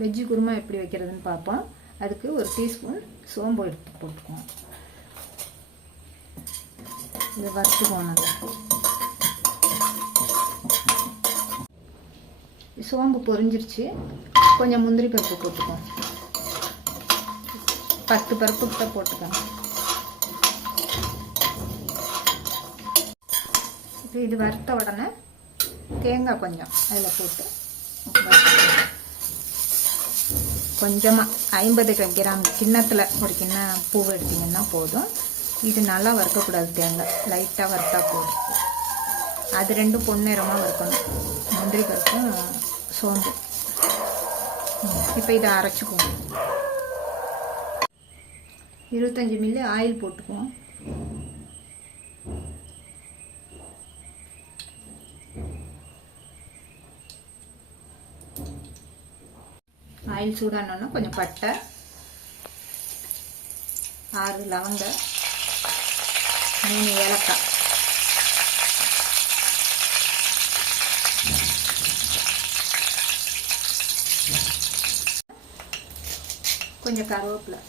Veg kurma எப்படி வைக்கிறதுன்னு பார்ப்போம். அதுக்கு ஒரு டீஸ்பூன் சோம்பு எடுத்து போட்டுக்குவோம். இதை வறுத்துக்குவோம். நல்லா சோம்பு பொரிஞ்சிருச்சு. கொஞ்சம் முந்திரி பருப்பு போட்டுக்குவோம். 10 பருப்பு கிட்ட போட்டுக்கோங்க. இப்போ இது வறுத்த உடனே தேங்காய் கொஞ்சம் அதில் போட்டு கொஞ்சமாக 50 கிராம் கிண்ணத்தில் ஒரு கிண்ணம் பூ எடுத்திங்கன்னா போதும். இது நல்லா வறுக்கக்கூடாது. தேங்காய் லைட்டாக வறுத்தா போதும். அது ரெண்டும் பொன்னிறமாக வறுக்கணும், முந்திரி பருப்பும் சோம்பு. இப்போ இதை அரைச்சிக்குவோம். 25 மில்லி ஆயில் போட்டுக்குவோம். ஆயில் சூடானோன்னா கொஞ்சம் பட்டை, 6 லவங்கம், 3 ஏலக்காய், கொஞ்சம் கருவேப்பிலை,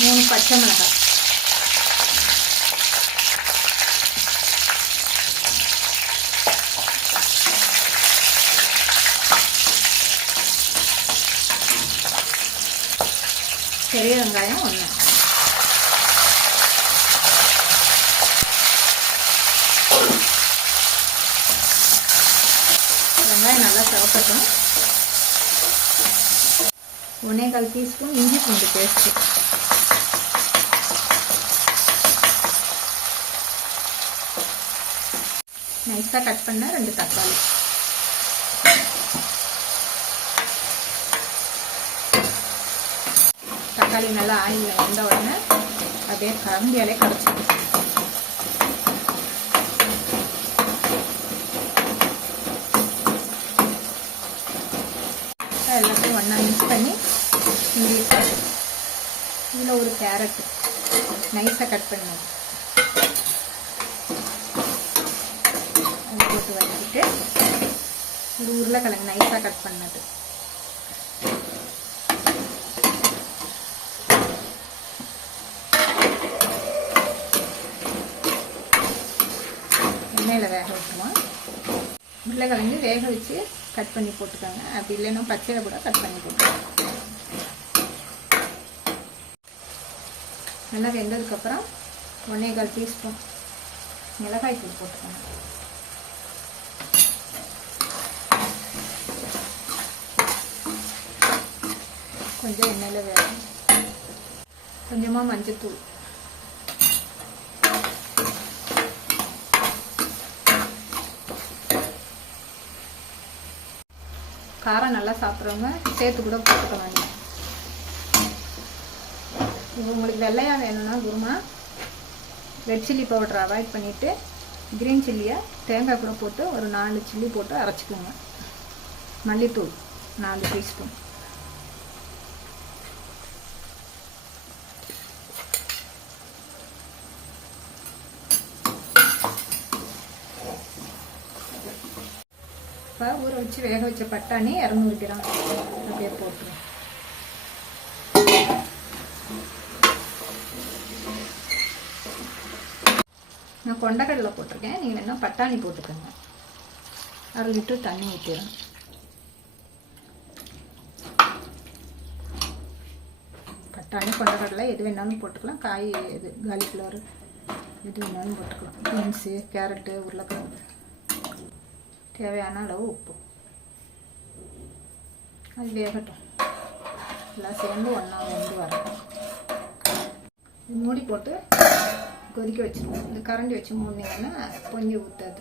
மூணு பச்சை மிளகாய், பெரிய வெங்காயம் 1. வெங்காயம் நல்லா சவக்கட்டும். 1/4 டீஸ்பூன் இஞ்சி பூண்டு பேஸ்ட்டு, நைஸாக கட் பண்ண 2 தக்காளி, தக்காளி நல்லா ஆயிலில் வந்த உடனே அப்படியே கரண்டியாலே கரைச்சிடும். எல்லாத்தையும் ஒன்றா மிக்ஸ் பண்ணி இதில் ஒரு கேரட் நைஸாக கட் பண்ணணும் அது போட்டு வச்சுட்டு ஒரு உருளைக்கிழங்கு நைஸாக கட் பண்ணது, எண்ணெயில் வேக வைக்குவோம். உருளைக்கிழங்கு வேக வச்சு கட் பண்ணி போட்டுக்கோங்க. அப்படி இல்லைன்னா பச்சையில் கூட கட் பண்ணி போட்டுக்கோங்க. நல்லா வெந்ததுக்கப்புறம் 1/4 டீஸ்பூன் மிளகாய் தூள் போட்டுக்கோங்க. கொஞ்சம் எண்ணெயில் வேகும். கொஞ்சமாக மஞ்சத்தூள், காரம் நல்லா சாப்பிட்றவங்க சேர்த்து கூட போட்டுக்க வேண்டாம். உங்களுக்கு வெள்ளையாக வேணும்னா kurma red chilli powder avoid பண்ணிவிட்டு க்ரீன் சில்லியை தேங்காய் கூட போட்டு ஒரு 4 சில்லி போட்டு அரைச்சிக்கோங்க. மல்லித்தூள் 4 டீஸ்பூன், இப்போ ஊற வச்சு வேக வச்ச பட்டாணி 200 கிராம் அப்படியே போட்டுருவோம். நான் கொண்டக்கடலை போட்டிருக்கேன். நீங்கள் வேணா பட்டாணி போட்டுக்கோங்க. 1/2 லிட்டர் தண்ணி ஊற்றிடணும். பட்டாணி கொண்டக்கடலை எது வேணாலும் போட்டுக்கலாம். காய் எது காலிஃப்ளவர் எது வேணாலும் போட்டுக்கலாம். பீன்ஸு, கேரட்டு, உருளைக்கிழங்கு, தேவையான அளவு உப்பு. அது வேகட்டும். எல்லாம் சேர்ந்து ஒன்றா வந்து வரணும். மூடி போட்டு கொதிக்க வச்சுருவோம். இந்த கரண்டி வச்சு மூடினீங்கன்னா பொங்கி ஊற்றாது.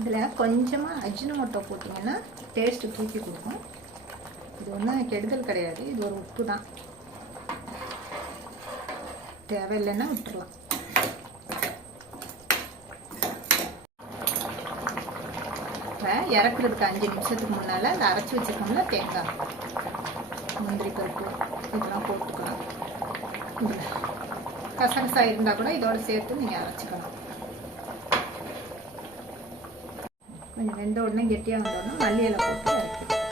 இதில் கொஞ்சமாக அஜினோமோட்டோ போட்டிங்கன்னா டேஸ்ட்டு தூக்கி கொடுக்கும். இது ஒன்றும் கெடுதல் கிடையாது. இது ஒரு உப்பு தான். தேவையில்லைன்னா விட்டுடலாம். இப்போ இறக்குறதுக்கு 5 நிமிஷத்துக்கு முன்னால் அந்த அரைச்சி வச்சுருக்கோம்ல தேங்காய், முந்திரி பருப்பு இதெல்லாம் போட்டுக்கலாம். கசகசா இருந்தால் கூட இதோடு சேர்த்து நீங்கள் அரைச்சிக்கலாம். கொஞ்சம் வெந்த உடனே கெட்டியாக வந்த உடனே மல்லி இலை போட்டு இறக்கிடும்.